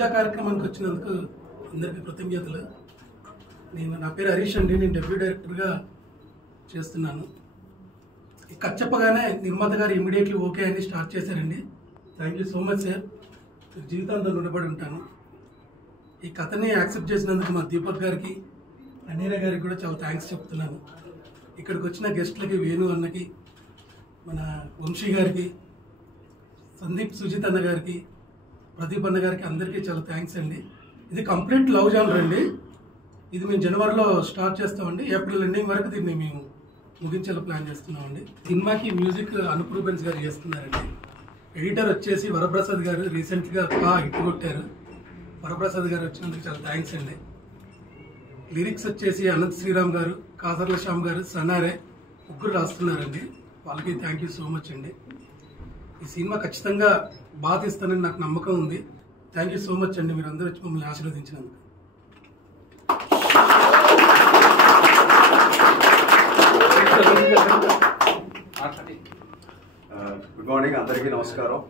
పూజా కార్యక్రమానికి వచ్చినందుకు అందరికీ కృతజ్ఞతలు. నా పేరు హరీష్ అండి. నేను డెబ్యూ డైరెక్టర్గా చేస్తున్నాను. ఈ కథ చెప్పగానే నిర్మాత గారు ఇమీడియట్లీ ఓకే అని స్టార్ట్ చేశారండి. Thank you so much sir. జీవితాంతం రుణపడి ఉంటాను. ఈ కథని యాక్సెప్ట్ చేసినందుకు మా దీపక్ గారికి, అన్నీరా గారికి కూడా చాలా థ్యాంక్స్ చెప్తున్నాను. ఇక్కడికి వచ్చిన గెస్ట్లకి, వేణు అన్నకి, మన వంశీ గారికి, సందీప్ సుజిత్ అన్న గారికి, ప్రదీప్ అన్న గారికి అందరికీ చాలా థ్యాంక్స్ అండి. ఇది కంప్లీట్ లవ్ జానర్ అండి. ఇది మేము జనవరిలో స్టార్ట్ చేస్తామండి. ఏప్రిల్ ఎండింగ్ వరకు దీన్ని మేము ముగించేలా ప్లాన్ చేస్తున్నామండి. సినిమాకి మ్యూజిక్ అనూప్ రూబెన్స్ గారు చేస్తున్నారండి. ఎడిటర్ వచ్చేసి వరప్రసాద్ గారు రీసెంట్గా హిట్ కొట్టారు. వరప్రసాద్ గారు వచ్చినందుకు చాలా థ్యాంక్స్ అండి. లిరిక్స్ వచ్చేసి అనంత్ శ్రీరామ్ గారు, కాసర్ల శ్యామ్ గారు, సనారే ముగ్గురు రాస్తున్నారండి. వాళ్ళకి థ్యాంక్ యూ సో మచ్ అండి. ఈ సినిమా ఖచ్చితంగా బాగా తీస్తానని నాకు నమ్మకం ఉంది. థ్యాంక్ యూ సో మచ్ అండి. మీరు అందరూ వచ్చి మమ్మల్ని ఆశీర్వదించినందుకు. గుడ్ మార్నింగ్ అందరికీ నమస్కారం.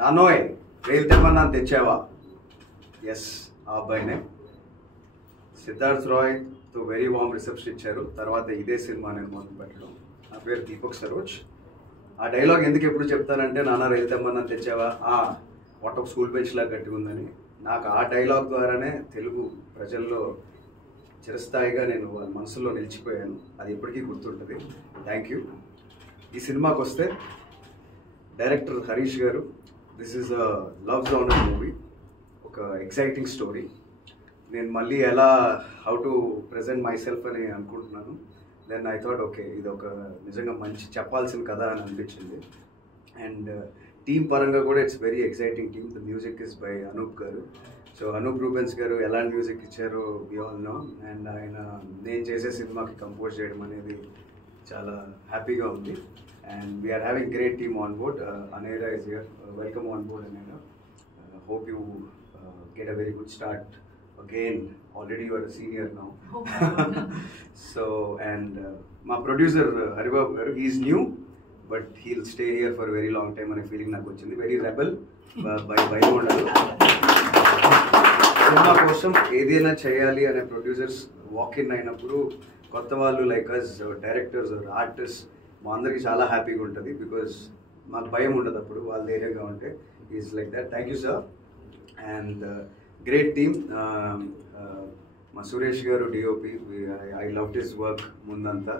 నాన్నోయ్ రైలు తెమ్మన్నా తెచ్చావా? ఎస్, ఆ అబ్బాయినే. సిద్ధార్థ్ రాయ్తో వెరీ వామ్ రిసెప్షన్ ఇచ్చారు. తర్వాత ఇదే సినిమా నేను మొదలు పెట్టడం. నా పేరు దీపక్ సరోజ్. ఆ డైలాగ్ ఎందుకు ఎప్పుడు చెప్తానంటే, నాన్న రైలు తెమ్మన్నా తెచ్చావా, వాట్ ఆఫ్ స్కూల్ బెంచ్ లాగా గట్టి ఉందని. నాకు ఆ డైలాగ్ ద్వారానే తెలుగు ప్రజల్లో చిరస్థాయిగా నేను వాళ్ళ మనసులో నిలిచిపోయాను. అది ఎప్పటికీ గుర్తుంటుంది. Thank you. ఈ సినిమాకి వస్తే డైరెక్టర్ హరీష్ గారు, this is a love genre movie, ఒక ఎక్సైటింగ్ స్టోరీ. నేను మళ్ళీ ఎలా how to present my self అని అనుకుంటున్నాను. దెన్ ఐ థాట్ ఓకే, ఇది ఒక నిజంగా మంచి చెప్పాల్సిన కథ అని అనిపించింది. అండ్ టీమ్ పరంగా కూడా it's very exciting team. The music is by Anoop garu. So Anoop Rubens గారు ఎలాంటి మ్యూజిక్ ఇచ్చారో వి ఆల్ నో. అండ్ ఆయన నేను చేసే సినిమాకి కంపోజ్ చేయడం అనేది చాలా హ్యాపీగా ఉంది. And we are having great team on board. Anaira is here. Welcome on board Anaira. Hope you get a very good start again. Already you are a senior now. So and my producer Haribabu garu, he is new but he'll stay here for a very long time ane feeling నాకు వచ్చింది. Very rebel by ఉండాలి. Cinema కోసం ఏదైనా చేయాలి అనే producers walk in అయినప్పుడు కొత్త వాళ్ళు లైక్ అస్ డైరెక్టర్స్ ఆర్టిస్ట్ మా అందరికి చాలా హ్యాపీగా ఉంటుంది. బికాజ్ మాకు భయం ఉండదు అప్పుడు వాళ్ళు ధైర్యంగా ఉంటే. Is like that. Thank you sir. And great team. మా సురేష్ గారు DOP, I love this work. ముందంతా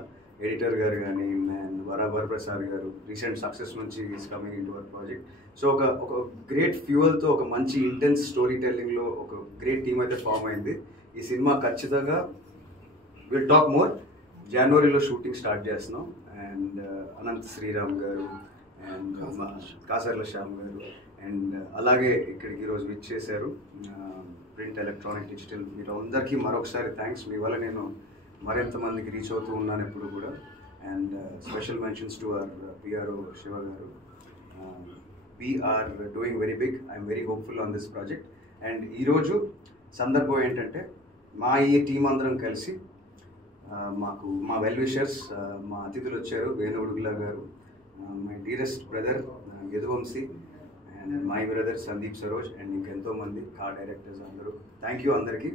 ఎడిటర్ గారు కానీ, అండ్ వరప్రసాద్ గారు రీసెంట్ సక్సెస్ నుంచి is coming in to our project. So ఒక గ్రేట్ ఫ్యూయల్తో ఒక మంచి ఇంటెన్స్ స్టోరీ టెల్లింగ్లో ఒక గ్రేట్ టీమ్ అయితే ఫామ్ అయింది. ఈ సినిమా ఖచ్చితంగా విల్ టాక్ మోర్. జనవరిలో షూటింగ్ స్టార్ట్ చేస్తున్నాం. అండ్ అనంత్ శ్రీరామ్ గారు అండ్ కాసర్ల శ్యామ్ గారు అండ్ అలాగే ఇక్కడికి ఈరోజు విచ్చేశారు ప్రింట్, ఎలక్ట్రానిక్, డిజిటల్, మీరు అందరికీ మరొకసారి థ్యాంక్స్. మీ వల్ల నేను మరింత మందికి రీచ్ అవుతూ ఉన్నాను ఎప్పుడు కూడా. And special mentions to our PRO Shiva garu. We are doing very big. I'm very hopeful on this project. And ఈరోజు సందర్భం ఏంటంటే, మా ఈ టీం అందరం కలిసి మాకు మా వెల్ విషర్స్, మా అతిథులు వచ్చారు. Venu Udugula garu, my dearest brother Yaduvamshi, and my brother Sandeep Saroj, and ఇంకెంతో మంది డైరెక్టర్స్ అందరూ. థ్యాంక్ యూ అందరికీ.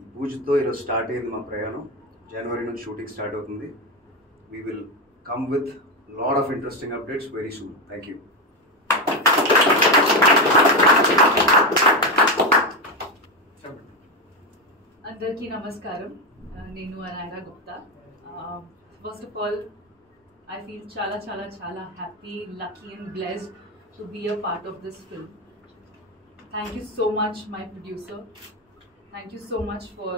ఈ పూజతో ఈరోజు స్టార్ట్ అయింది మా ప్రయాణం. జనవరి నుంచి షూటింగ్ స్టార్ట్ అవుతుంది. We will come with lot of interesting updates very soon. Thank you. అందరికీ నమస్కారం. నేను Anaira Gupta. First of all I feel chala chala chala happy, lucky and blessed to be a part of this film. Thank you so much, my producer. Thank you so much for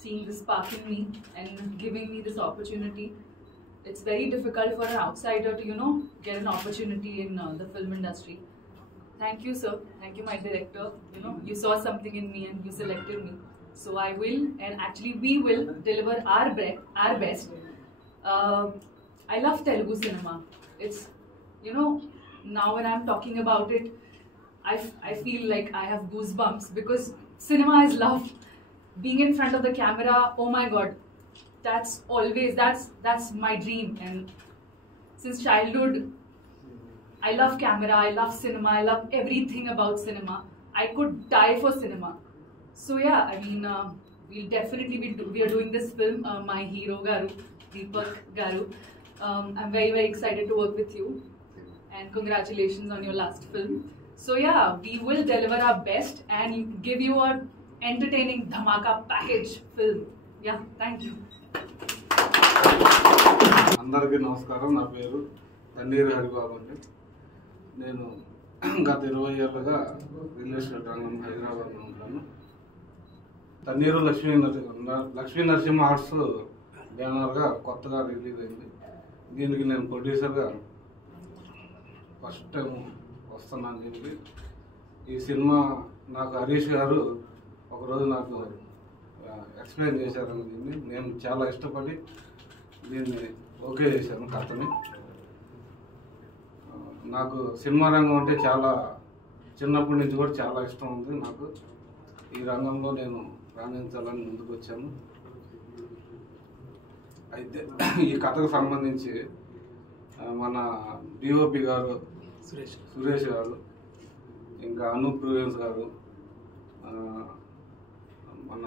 seeing the spark in me and giving me this opportunity. It's very difficult for an outsider to, get an opportunity in the film industry. Thank you, sir. Thank you, my director. You saw something in me and you selected me. So I will, and actually we will deliver our best. I love Telugu cinema. It's, now when I'm talking about it, I feel like I have goosebumps because cinema is love. Being in front of the camera, oh my God, that's my dream. And since childhood, I love camera, I love cinema, I love everything about cinema. I could die for cinema. So yeah, I mean, we'll definitely we are doing this film. My hero Garu, Deepak Garu. I'm very very excited to work with you, and congratulations on your last film. So yeah, we will deliver our best and give you a entertaining dhamaka package film. Yeah, thank you. అందరికీ నమస్కారం. నా పేరు తన్నీరు హరిబాబు అండి. నేను గత 20 ఏళ్ళుగా real estate రంగం హైదరాబాద్లో ఉంటాను. తన్నీరు లక్ష్మీ నరసింహ ఆర్ట్స్ బ్యానర్గా కొత్తగా రిలీజ్ అయింది. దీనికి నేను ప్రొడ్యూసర్గా ఫస్ట్ టైం వస్తున్నాను. దీనికి ఈ సినిమా నాకు హరీష్ గారు ఒకరోజు నాకు ఎక్స్ప్లెయిన్ చేశారని దీన్ని నేను చాలా ఇష్టపడి దీన్ని ఓకే చేశాను కథని. నాకు సినిమా రంగం అంటే చాలా చిన్నప్పటి నుంచి కూడా చాలా ఇష్టం ఉంది. నాకు ఈ రంగంలో నేను రాణించాలని ముందుకు వచ్చాను. అయితే ఈ కథకు సంబంధించి మన డిఓపి గారు సురేష్ గారు, ఇంకా అనూప్ రూయన్స్ గారు, మన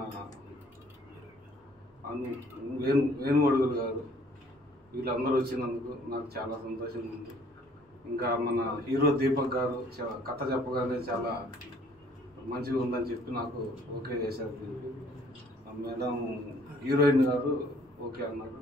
వేణుగొడుగులు గారు, వీళ్ళందరూ వచ్చినందుకు నాకు చాలా సంతోషంగా ఉంది. ఇంకా మన హీరో దీపక్ గారు కథ చెప్పగానే చాలా మంచిగా ఉందని చెప్పి నాకు ఓకే చేశారు. మేడం హీరోయిన్ గారు ఓకే అన్నారు.